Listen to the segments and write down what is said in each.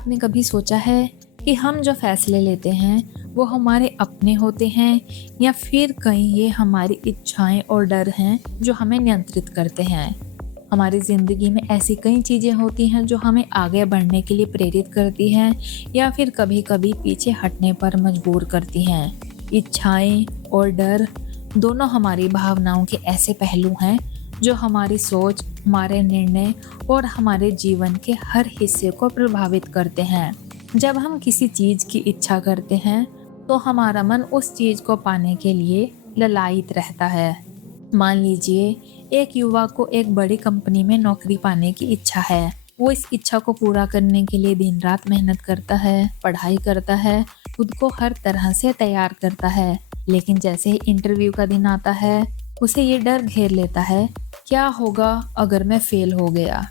आपने कभी सोचा है कि हम जो फैसले लेते हैं वो हमारे अपने होते हैं या फिर कहीं ये हमारी इच्छाएं और डर हैं जो हमें नियंत्रित करते हैं। हमारी ज़िंदगी में ऐसी कई चीज़ें होती हैं जो हमें आगे बढ़ने के लिए प्रेरित करती हैं या फिर कभी कभी पीछे हटने पर मजबूर करती हैं। इच्छाएं और डर दोनों हमारी भावनाओं के ऐसे पहलू हैं जो हमारी सोच, हमारे निर्णय और हमारे जीवन के हर हिस्से को प्रभावित करते हैं। जब हम किसी चीज़ की इच्छा करते हैं तो हमारा मन उस चीज़ को पाने के लिए ललायित रहता है। मान लीजिए एक युवा को एक बड़ी कंपनी में नौकरी पाने की इच्छा है। वो इस इच्छा को पूरा करने के लिए दिन रात मेहनत करता है, पढ़ाई करता है, खुद को हर तरह से तैयार करता है। लेकिन जैसे ही इंटरव्यू का दिन आता है उसे ये डर घेर लेता है, क्या होगा अगर मैं फेल हो गया,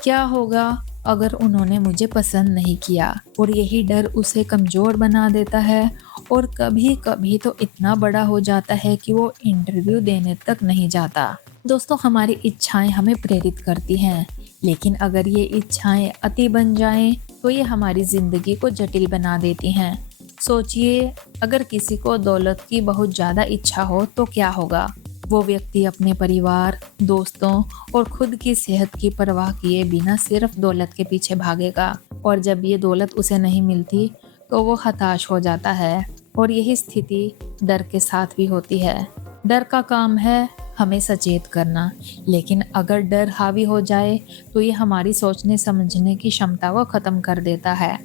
क्या होगा अगर उन्होंने मुझे पसंद नहीं किया। और यही डर उसे कमज़ोर बना देता है और कभी कभी तो इतना बड़ा हो जाता है कि वो इंटरव्यू देने तक नहीं जाता। दोस्तों, हमारी इच्छाएं हमें प्रेरित करती हैं, लेकिन अगर ये इच्छाएं अति बन जाएं तो ये हमारी ज़िंदगी को जटिल बना देती हैं। सोचिए, अगर किसी को दौलत की बहुत ज़्यादा इच्छा हो तो क्या होगा। वो व्यक्ति अपने परिवार, दोस्तों और खुद की सेहत की परवाह किए बिना सिर्फ दौलत के पीछे भागेगा। और जब ये दौलत उसे नहीं मिलती तो वो हताश हो जाता है। और यही स्थिति डर के साथ भी होती है। डर का काम है हमें सचेत करना, लेकिन अगर डर हावी हो जाए तो ये हमारी सोचने समझने की क्षमता को ख़त्म कर देता है।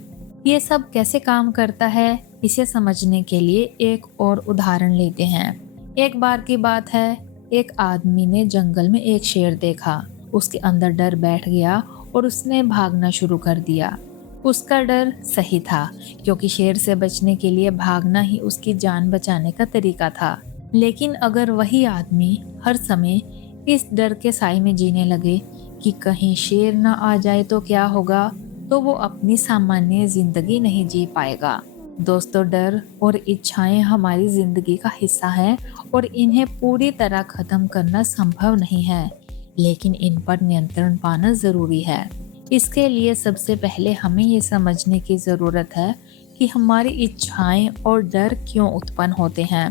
ये सब कैसे काम करता है, इसे समझने के लिए एक और उदाहरण लेते हैं। एक बार की बात है, एक आदमी ने जंगल में एक शेर देखा। उसके अंदर डर बैठ गया और उसने भागना शुरू कर दिया। उसका डर सही था, क्योंकि शेर से बचने के लिए भागना ही उसकी जान बचाने का तरीका था। लेकिन अगर वही आदमी हर समय इस डर के साए में जीने लगे कि कहीं शेर ना आ जाए तो क्या होगा, तो वो अपनी सामान्य जिंदगी नहीं जी पाएगा। दोस्तों, डर और इच्छाएं हमारी ज़िंदगी का हिस्सा हैं और इन्हें पूरी तरह ख़त्म करना संभव नहीं है, लेकिन इन पर नियंत्रण पाना ज़रूरी है। इसके लिए सबसे पहले हमें ये समझने की ज़रूरत है कि हमारी इच्छाएं और डर क्यों उत्पन्न होते हैं।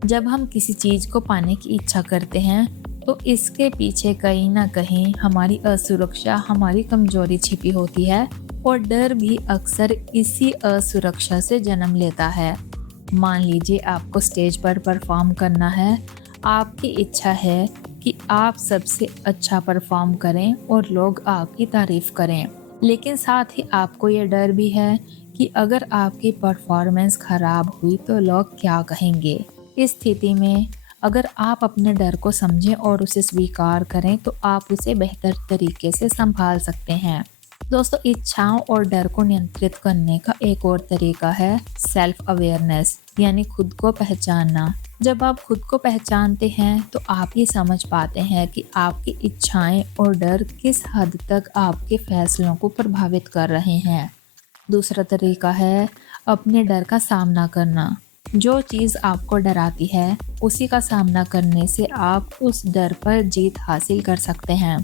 जब हम किसी चीज़ को पाने की इच्छा करते हैं तो इसके पीछे कहीं ना कहीं हमारी असुरक्षा, हमारी कमजोरी छिपी होती है। और डर भी अक्सर इसी असुरक्षा से जन्म लेता है। मान लीजिए आपको स्टेज पर परफॉर्म करना है। आपकी इच्छा है कि आप सबसे अच्छा परफॉर्म करें और लोग आपकी तारीफ करें, लेकिन साथ ही आपको ये डर भी है कि अगर आपकी परफॉर्मेंस खराब हुई तो लोग क्या कहेंगे। इस स्थिति में अगर आप अपने डर को समझें और उसे स्वीकार करें तो आप उसे बेहतर तरीके से संभाल सकते हैं। दोस्तों, इच्छाओं और डर को नियंत्रित करने का एक और तरीका है सेल्फ अवेयरनेस, यानी खुद को पहचानना। जब आप खुद को पहचानते हैं तो आप ये समझ पाते हैं कि आपकी इच्छाएं और डर किस हद तक आपके फैसलों को प्रभावित कर रहे हैं। दूसरा तरीका है अपने डर का सामना करना। जो चीज़ आपको डराती है उसी का सामना करने से आप उस डर पर जीत हासिल कर सकते हैं।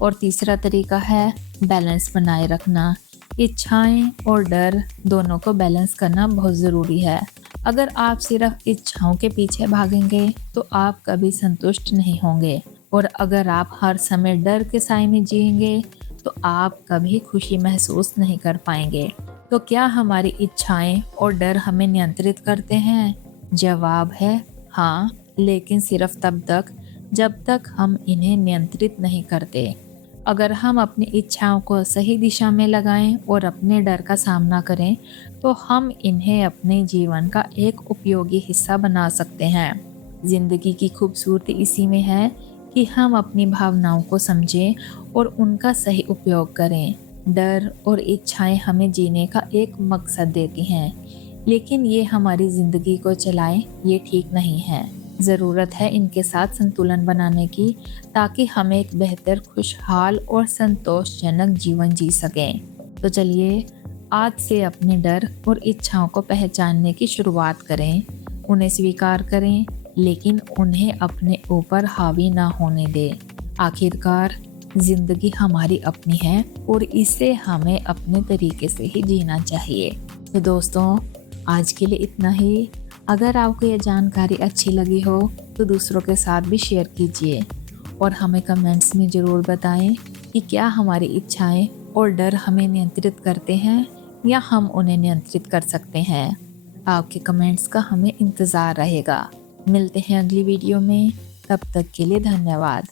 और तीसरा तरीका है बैलेंस बनाए रखना। इच्छाएं और डर दोनों को बैलेंस करना बहुत ज़रूरी है। अगर आप सिर्फ इच्छाओं के पीछे भागेंगे तो आप कभी संतुष्ट नहीं होंगे, और अगर आप हर समय डर के साए में जिएंगे तो आप कभी खुशी महसूस नहीं कर पाएंगे। तो क्या हमारी इच्छाएं और डर हमें नियंत्रित करते हैं? जवाब है हाँ, लेकिन सिर्फ तब तक जब तक हम इन्हें नियंत्रित नहीं करते। अगर हम अपनी इच्छाओं को सही दिशा में लगाएं और अपने डर का सामना करें तो हम इन्हें अपने जीवन का एक उपयोगी हिस्सा बना सकते हैं। जिंदगी की खूबसूरती इसी में है कि हम अपनी भावनाओं को समझें और उनका सही उपयोग करें। डर और इच्छाएं हमें जीने का एक मकसद देती हैं, लेकिन ये हमारी ज़िंदगी को चलाएं ये ठीक नहीं है। ज़रूरत है इनके साथ संतुलन बनाने की, ताकि हम एक बेहतर, खुशहाल और संतोषजनक जीवन जी सकें। तो चलिए आज से अपने डर और इच्छाओं को पहचानने की शुरुआत करें। उन्हें स्वीकार करें, लेकिन उन्हें अपने ऊपर हावी ना होने दें। आखिरकार जिंदगी हमारी अपनी है और इसे हमें अपने तरीके से ही जीना चाहिए। तो दोस्तों, आज के लिए इतना ही। अगर आपको ये जानकारी अच्छी लगी हो तो दूसरों के साथ भी शेयर कीजिए और हमें कमेंट्स में ज़रूर बताएं कि क्या हमारी इच्छाएं और डर हमें नियंत्रित करते हैं या हम उन्हें नियंत्रित कर सकते हैं। आपके कमेंट्स का हमें इंतज़ार रहेगा। मिलते हैं अगली वीडियो में, तब तक के लिए धन्यवाद।